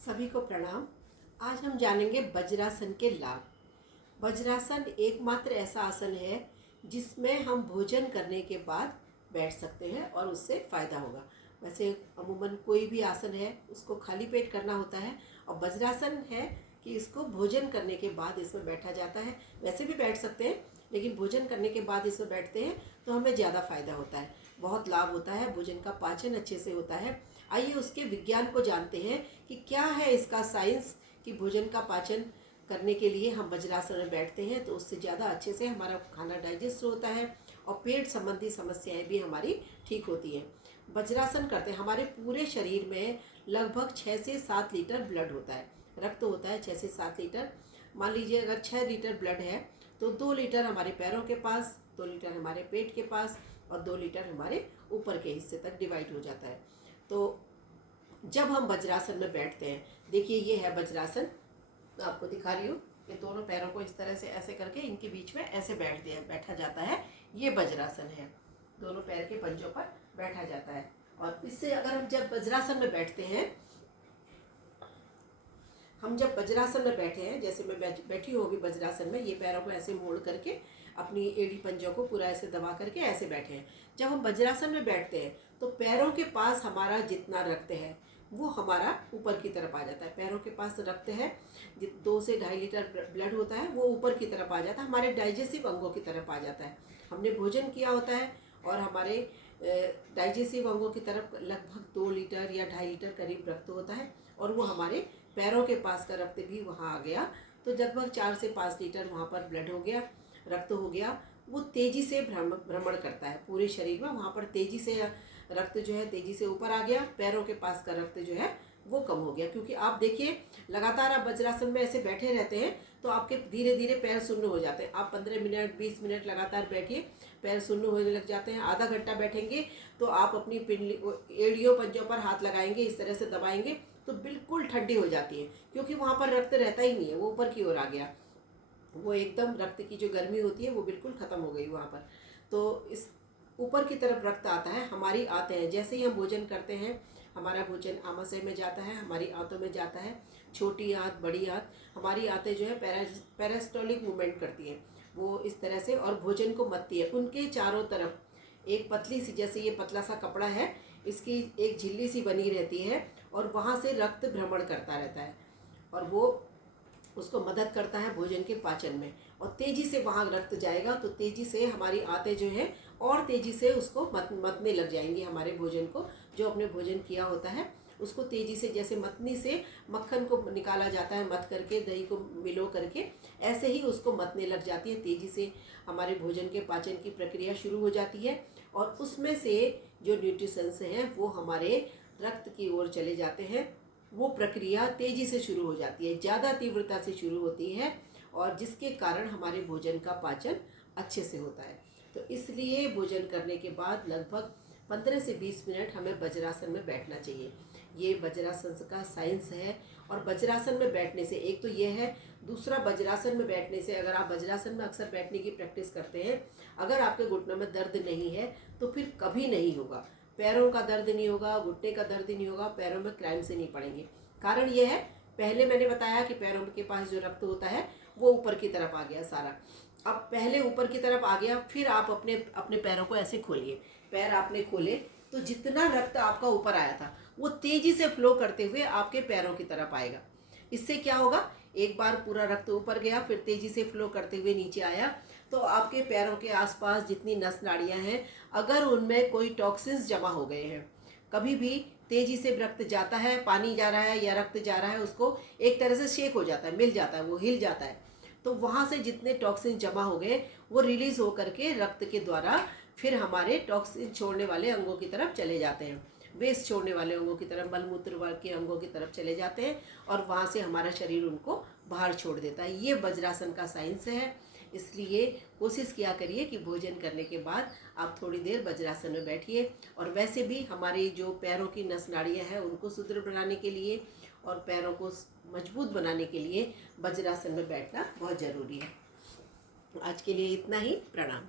सभी को प्रणाम। आज हम जानेंगे वज्रासन के लाभ। वज्रासन एकमात्र ऐसा आसन है जिसमें हम भोजन करने के बाद बैठ सकते हैं और उससे फ़ायदा होगा। वैसे अमूमन कोई भी आसन है उसको खाली पेट करना होता है, और वज्रासन है कि इसको भोजन करने के बाद इसमें बैठा जाता है। वैसे भी बैठ सकते हैं, लेकिन भोजन करने के बाद इसमें बैठते हैं तो हमें ज़्यादा फ़ायदा होता है, बहुत लाभ होता है, भोजन का पाचन अच्छे से होता है। आइए उसके विज्ञान को जानते हैं कि क्या है इसका साइंस कि भोजन का पाचन करने के लिए हम वज्रासन में बैठते हैं तो उससे ज़्यादा अच्छे से हमारा खाना डाइजेस्ट होता है और पेट संबंधी समस्याएं भी हमारी ठीक होती हैं। वज्रासन करते हैं, हमारे पूरे शरीर में लगभग 6 से 7 लीटर ब्लड होता है, रक्त होता है 6 से 7 लीटर। मान लीजिए अगर 6 लीटर ब्लड है तो 2 लीटर हमारे पैरों के पास, 2 लीटर हमारे पेट के पास और 2 लीटर हमारे ऊपर के हिस्से तक डिवाइड हो जाता है। तो जब हम वज्रासन में बैठते हैं, देखिए ये है वज्रासन, मैं आपको दिखा रही हूँ। ये दोनों पैरों को इस तरह से ऐसे करके इनके बीच में ऐसे बैठा जाता है, ये वज्रासन है। दोनों पैर के पंजों पर बैठा जाता है। और इससे अगर हम जब वज्रासन में बैठते हैं, हम जब वज्रासन में बैठे हैं, जैसे मैं बैठी हूँ अभी वज्रासन में, ये पैरों को ऐसे मोड़ करके अपनी एड़ी पंजों को पूरा ऐसे दबा करके ऐसे बैठे हैं। जब हम वज्रासन में बैठते हैं तो पैरों के पास हमारा जितना रक्त है वो हमारा ऊपर की तरफ आ जाता है। पैरों के पास रक्त है 2 से 2.5 लीटर ब्लड होता है, वो ऊपर की तरफ आ जाता है, हमारे डाइजेस्टिव अंगों की तरफ आ जाता है। हमने भोजन किया होता है और हमारे डाइजेस्टिव अंगों की तरफ लगभग 2 लीटर या 2.5 लीटर करीब रक्त होता है, और वो हमारे पैरों के पास का रक्त भी वहाँ आ गया तो लगभग 4 से 5 लीटर वहाँ पर ब्लड हो गया, रक्त हो गया। वो तेज़ी से भ्रमण करता है पूरे शरीर में, वहाँ पर तेज़ी से रक्त जो है तेज़ी से ऊपर आ गया। पैरों के पास का रक्त जो है वो कम हो गया, क्योंकि आप देखिए लगातार आप वज्रासन में ऐसे बैठे रहते हैं तो आपके धीरे धीरे पैर शून्य हो जाते हैं। आप 15 मिनट 20 मिनट लगातार बैठिए, पैर शून्य होने लग जाते हैं। आधा घंटा बैठेंगे तो आप अपनी एड़ियों पंजों पर हाथ लगाएंगे, इस तरह से दबाएंगे तो बिल्कुल ठंडी हो जाती है, क्योंकि वहाँ पर रक्त रहता ही नहीं है, वो ऊपर की ओर आ गया। वो एकदम रक्त की जो गर्मी होती है वो बिल्कुल ख़त्म हो गई वहाँ पर। तो इस ऊपर की तरफ रक्त आता है, हमारी आंतें हैं, जैसे ही हम भोजन करते हैं हमारा भोजन आमाशय में जाता है, हमारी आंतों में जाता है, छोटी आंत बड़ी आंत, हमारी आंतें जो है पेरिस्टोलिक मूवमेंट करती हैं वो इस तरह से, और भोजन को मथती है। उनके चारों तरफ एक पतली सी, जैसे ये पतला सा कपड़ा है, इसकी एक झिल्ली सी बनी रहती है और वहाँ से रक्त भ्रमण करता रहता है और वो उसको मदद करता है भोजन के पाचन में। और तेज़ी से वहाँ रक्त जाएगा तो तेज़ी से हमारी आंतें जो हैं और तेज़ी से उसको मतने लग जाएंगी। हमारे भोजन को, जो अपने भोजन किया होता है उसको तेज़ी से, जैसे मतनी से मक्खन को निकाला जाता है, मत करके दही को मिलो करके, ऐसे ही उसको मतने लग जाती है। तेज़ी से हमारे भोजन के पाचन की प्रक्रिया शुरू हो जाती है और उसमें से जो न्यूट्रिशंस हैं वो हमारे रक्त की ओर चले जाते हैं। वो प्रक्रिया तेज़ी से शुरू हो जाती है, ज़्यादा तीव्रता से शुरू होती है, और जिसके कारण हमारे भोजन का पाचन अच्छे से होता है। तो इसलिए भोजन करने के बाद लगभग 15 से 20 मिनट हमें वज्रासन में बैठना चाहिए। ये वज्रासन का साइंस है। और वज्रासन में बैठने से एक तो ये है, दूसरा वज्रासन में बैठने से, अगर आप वज्रासन में अक्सर बैठने की प्रैक्टिस करते हैं, अगर आपके घुटनों में दर्द नहीं है तो फिर कभी नहीं होगा, पैरों का दर्द नहीं होगा, घुटने का दर्द नहीं होगा, पैरों में क्रैम्प से नहीं पड़ेंगे। कारण ये है, पहले मैंने बताया कि पैरों के पास जो रक्त होता है वो ऊपर की तरफ आ गया सारा। अब पहले ऊपर की तरफ आ गया, फिर आप अपने अपने पैरों को ऐसे खोलिए, पैर आपने खोले तो जितना रक्त आपका ऊपर आया था वो तेज़ी से फ्लो करते हुए आपके पैरों की तरफ आएगा। इससे क्या होगा, एक बार पूरा रक्त ऊपर गया, फिर तेज़ी से फ्लो करते हुए नीचे आया, तो आपके पैरों के आसपास जितनी नस नाड़ियाँ हैं, अगर उनमें कोई टॉक्सिन्स जमा हो गए हैं, कभी भी तेज़ी से रक्त जाता है, पानी जा रहा है या रक्त जा रहा है, उसको एक तरह से शेक हो जाता है, मिल जाता है, वो हिल जाता है, तो वहाँ से जितने टॉक्सिन जमा हो गए वो रिलीज़ हो करके रक्त के द्वारा फिर हमारे टॉक्सिन छोड़ने वाले अंगों की तरफ चले जाते हैं, वेस्ट छोड़ने वाले अंगों की तरफ, मलमूत्र के अंगों की तरफ चले जाते हैं, और वहाँ से हमारा शरीर उनको बाहर छोड़ देता है। ये वज्रासन का साइंस है। इसलिए कोशिश किया करिए कि भोजन करने के बाद आप थोड़ी देर वज्रासन में बैठिए। और वैसे भी हमारी जो पैरों की नस नाड़ियाँ हैं उनको सुदृढ़ बनाने के लिए और पैरों को मजबूत बनाने के लिए वज्रासन में बैठना बहुत ज़रूरी है। आज के लिए इतना ही। प्रणाम।